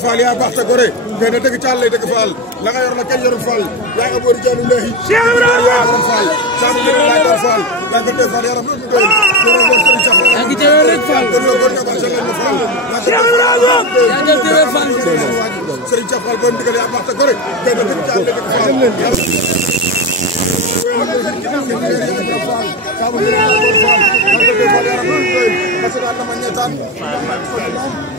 Fall yaa baax te gore ngay na dëgg càll lay dëgg Fall la nga yor la kenn yorul Fall yaa nga boori jaanu lehi Cheikh Ibrahima Fall saabu ngeen laay doon Fall yaa nga def Fall yaram lu doy dina doon Serigne Cheikh yaa ngi teewee rek Fall dina doon nga baax la Fall Cheikh Ibrahima yaa ngi teewee Fall Serigne Cheikh Fall bon digal yaa baax te gore ngay na dëgg càll lay dëgg Fall saabu ngeen laay doon Fall yaa nga def Fall yaram lu doy parce que dama ñetaan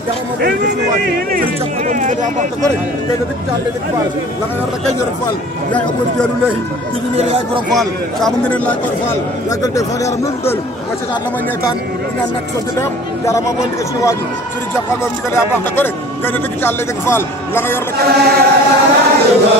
dama mo bëgg suñu wàcc Serigne Cheikh Fall bon digal yaa baax te gore ngay na dëgg càll lay dëgg Fall la nga yor la kenn yorul Fall yaay abor jeenu lehi ki ñu ne laay borom Fall saabu ngeen laay borom Fall yaa nga def Fall yaram lu doy parce que dama ñetaan dina nak so ci dem dara mo bëgg suñu wàcc Serigne Cheikh Fall bon digal yaa baax te gore ngay na dëgg càll lay dëgg Fall la nga yor la kenn la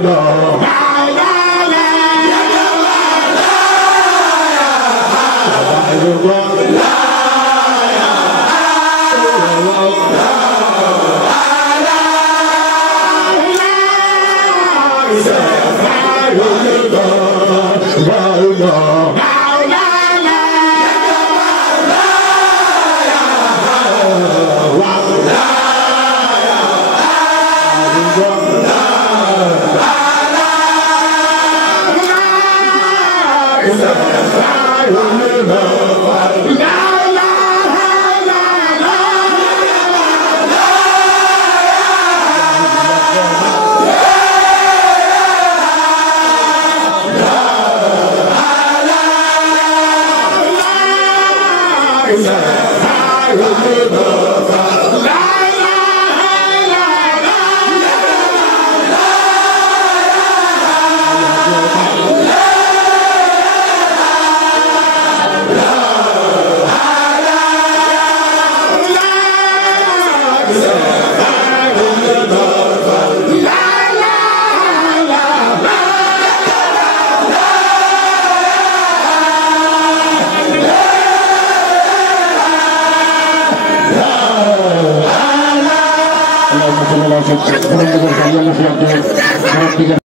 Gracias.